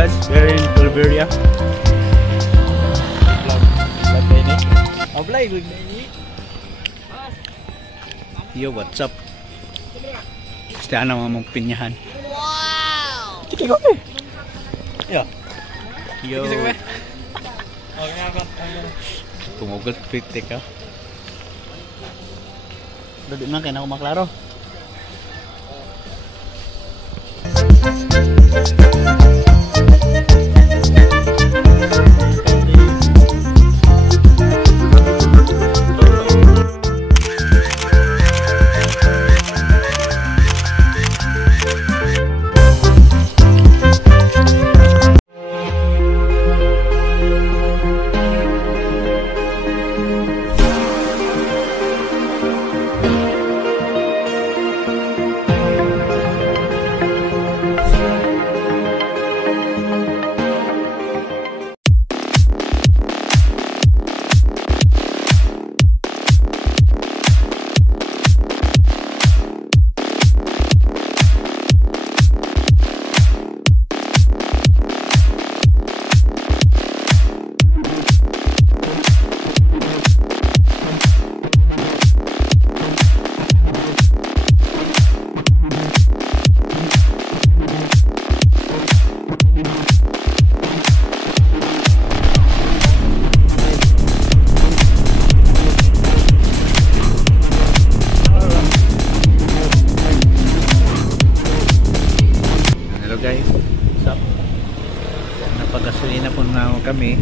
guys, we're in Bulgaria. Yo, what's up? Gusto na naman mong pinyahan. Wow! Sige ko eh! Yo! Tumugot pitik ka. Dali man kayo na ako maklaro. Guys, what's up? Napagasolina po na kami.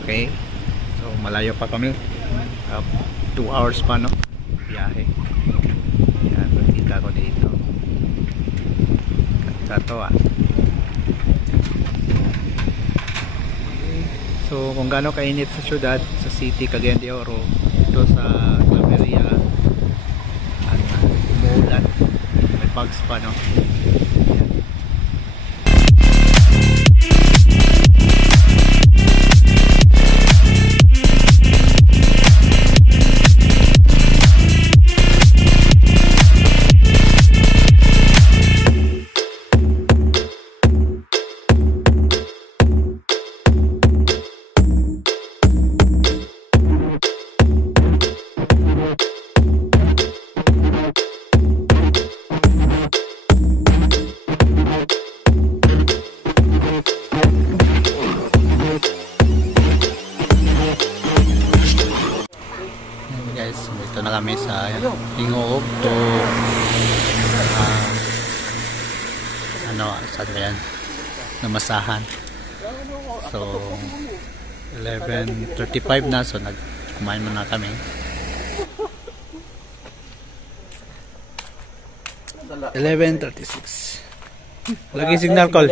Okay, so malayo pa kami, 2 hours pa no biyahe. Yan, magkita ko dito kato So kung gaano kainit sa syudad, sa city Cagayan de Oro, ito sa Claveria umuulan, may bugs pa no. Ito na kami sa Hingoob to saan ba yan? Namasahan. So 11:35 na, so kumain muna kami. $11:36. Lagi signal call.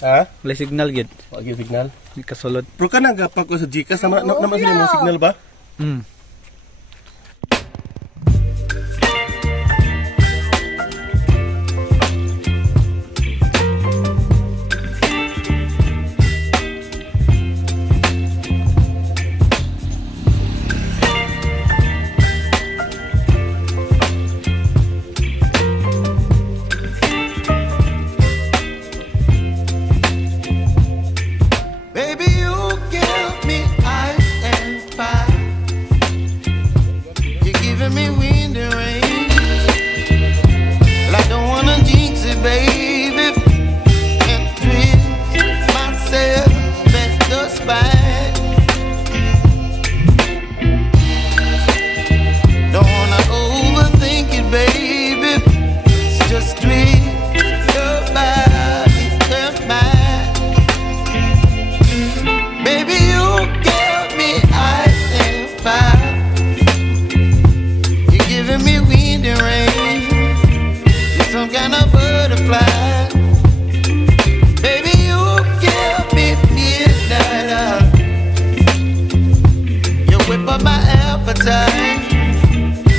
Ha? Lagi signal gid. Lagi signal. Di kasulod. Pero ka nagapag ko sa Gcash naman sila ng signal ba?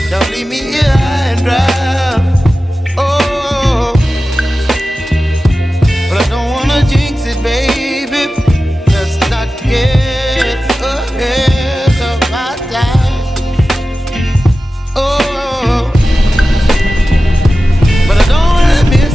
Don't leave me here high and dry. Oh, but I don't wanna jinx it, baby. Let's not get ahead of my time. Oh, but I don't wanna miss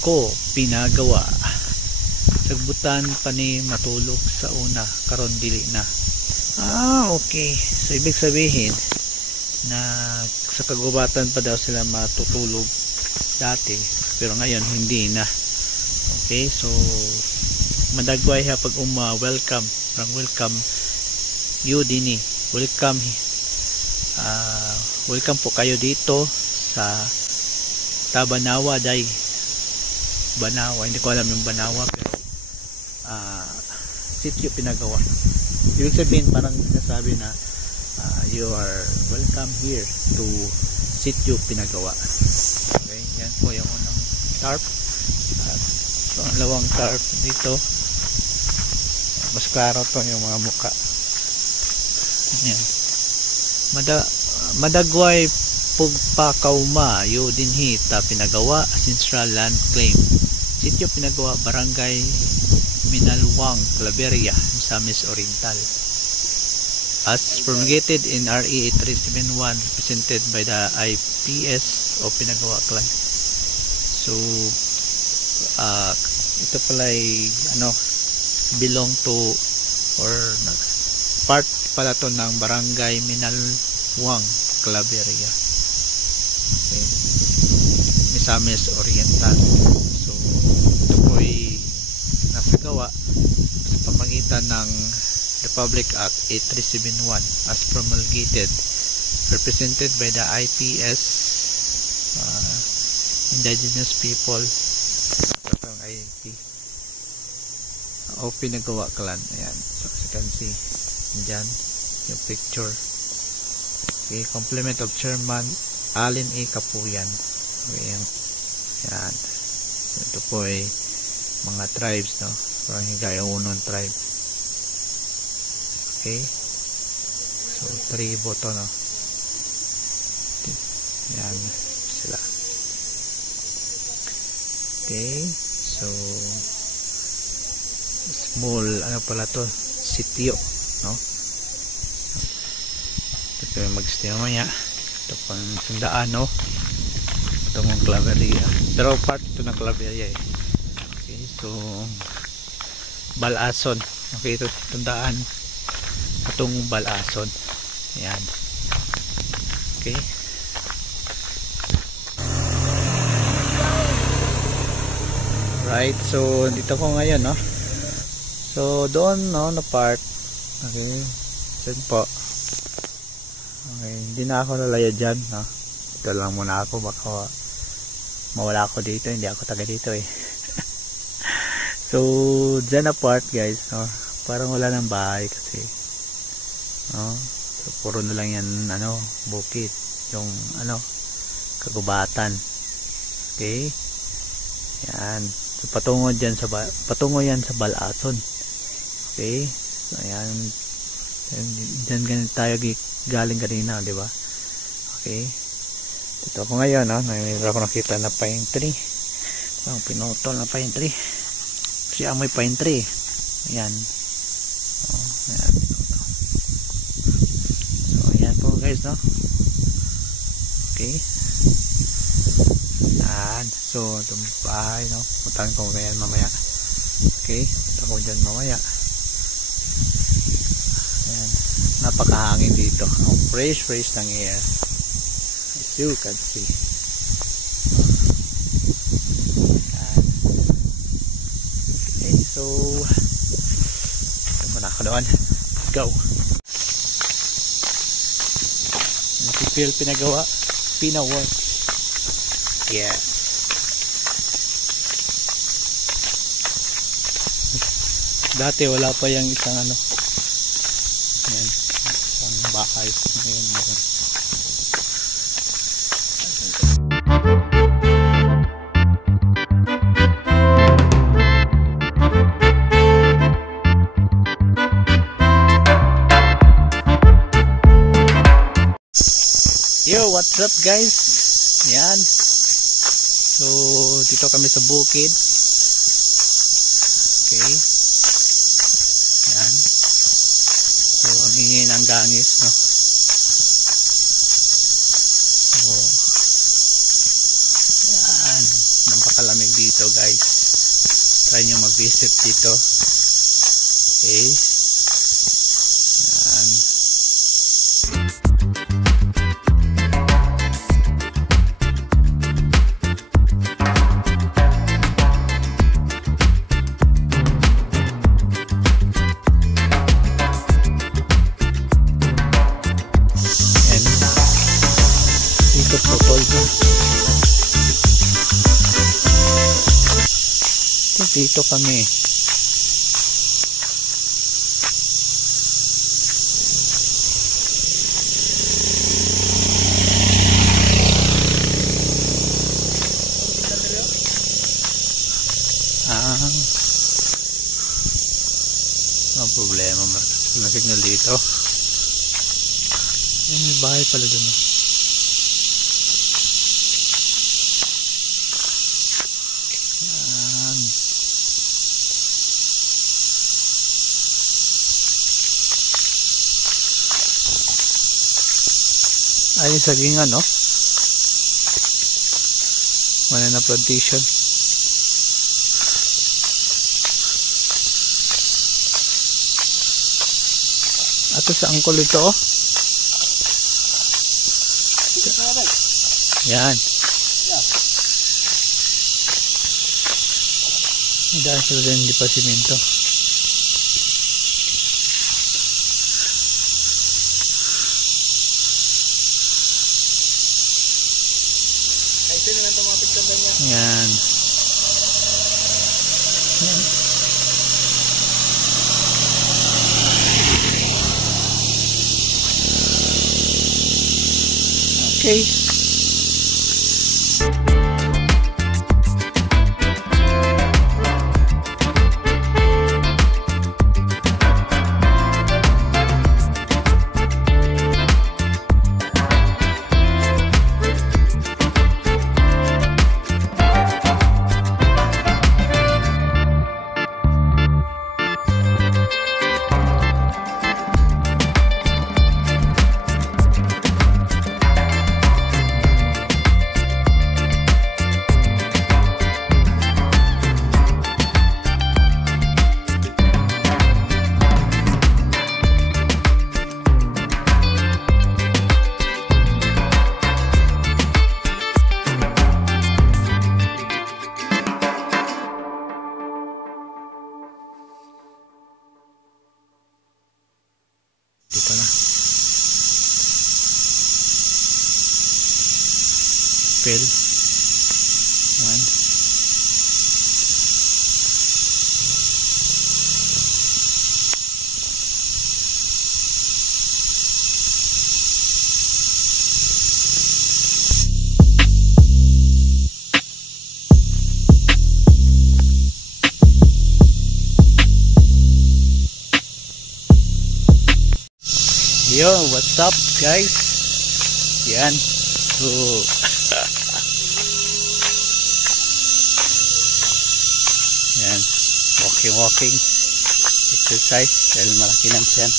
ko pinagawa. Sagbutan pa ni matulog sa una, karon dili na. Okay. So ibig sabihin na sa kagubatan pa daw sila matutulog dati, pero ngayon hindi na. Okay, so madagway ha pag welcome, welcome you dini. Welcome po kayo dito sa Tabanawa day. Banawa, hindi ko alam yung Banawa, pero sitio pinagawa. Ibig sabihin parang sinasabi na you are welcome here to sitio pinagawa. Okay, yan po yung unang tarp. At so, ang lawang tarp dito, mas klaro to yung mga muka. Yan. Madagway pugpakauma yo dinhi ta pinagawa ancestral land claim. Sitio pinagawa, Barangay Minalwang, Claveria, Misamis Oriental. As promulgated in RE 8371, presented by the IPS o Pinagawa Clan. So ito pala ay belong to or part pala to ng Barangay Minalwang, Claveria, okay. Misamis Oriental. So ito po ay nasagawa sa pamagitan ng Republic Act 8371 as promulgated, represented by the IPS, Indigenous People ng IP o Pinagawa Clan. Ayan, so as you can see dyan yung picture. Okay, complement of Chairman Alin A. Kapuyan. Okay, yan. So, ito po ay mga tribes, no? Parang higay unon tribe. Okay, so tribo to, no? Yan sila. Okay, so small pala to, sitio, no? Ito yung mag-stay mamaya. Ito pang sundaan, no? Ito mong Claveria, pero part ito ng Claveria eh. Okay, so Balason. Okay, ito tundaan itong Balason. Ayan. Okay, right, so dito ko ngayon, no? So doon, no, na part. Okay, dyan po. Okay, hindi na ako lalaya dyan, no? Ito lang muna ako, baka mawala ako dito, hindi ako taga dito eh. So dyan na part, guys, no? Parang wala ng bahay kasi, no? So puro na lang yan, bukit, yung kagubatan. Okay, yan. So patungo yan sa Balason. Okay, so ayan, dyan ganun tayo galing kanina, di ba? Okay, dito ako ngayon, no? Mayroon ako nakita na pine tree, parang pinutol na pine tree. Kasi amoy pine tree. Ayan. Ayan. So ayan po, guys, no? Okay. Ayan. So itong bahay, no? Puntahan ko mamaya. Okay, punta ko dyan mamaya. Ayan. Napakahangin dito. Fresh ng air, as you can see. Okay, so ito muna ako doon. Let's go. Si Phil Pinagawa, Pinawork. Yeah. Dati wala pa yung isang ayan, isang bahay. Ngayon meron. Yo, what's up, guys? Yan. So dito kami sa bukid. Okay. Yan. So ang ingay ng gangis, no? So yan, napakalamig dito guys. Try nyo mag-visit dito. Okay. Yan. Dito kami. Ang problema, markas na signal dito. May bahay pala dun. Yan. Ay, sagingan, no? Wala na plantation. Ato sa angkol ito, oh. Yan. Dahil sila din hindi pa simento. Yan. Yan. Okay. Dito na. Pel. Yan. Yo, what's up guys? Yan. So yan. Walking exercise dahil malaki ng tiyan.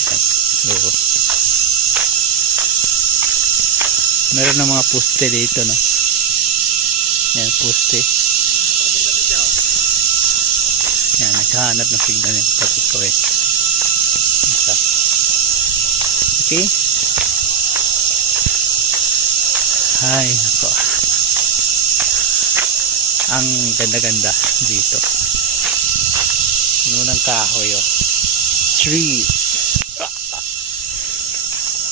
Yan. So meron ng mga poste dito, no? Yan, poste. Yan, naghahanap ng signal yung kapatid ko eh. Okay. Ay, ako. Ang ganda-ganda dito. Puno ng kahoy, oh. Trees.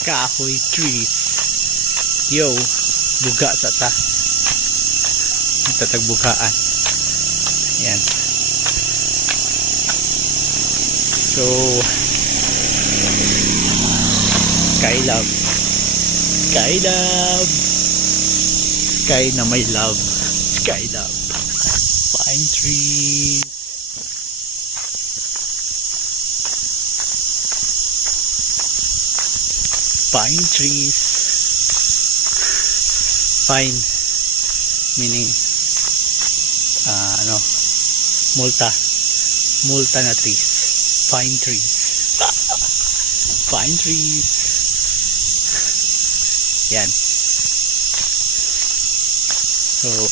Kahoy trees. Yo, buga sa ta. Tatagbugaan. Yan. So, Skylab. Skylab. Sky na may love. Skylab. Pine trees. Pine trees. Pine meaning multa na trees. Pine trees. Pine trees. Yan. So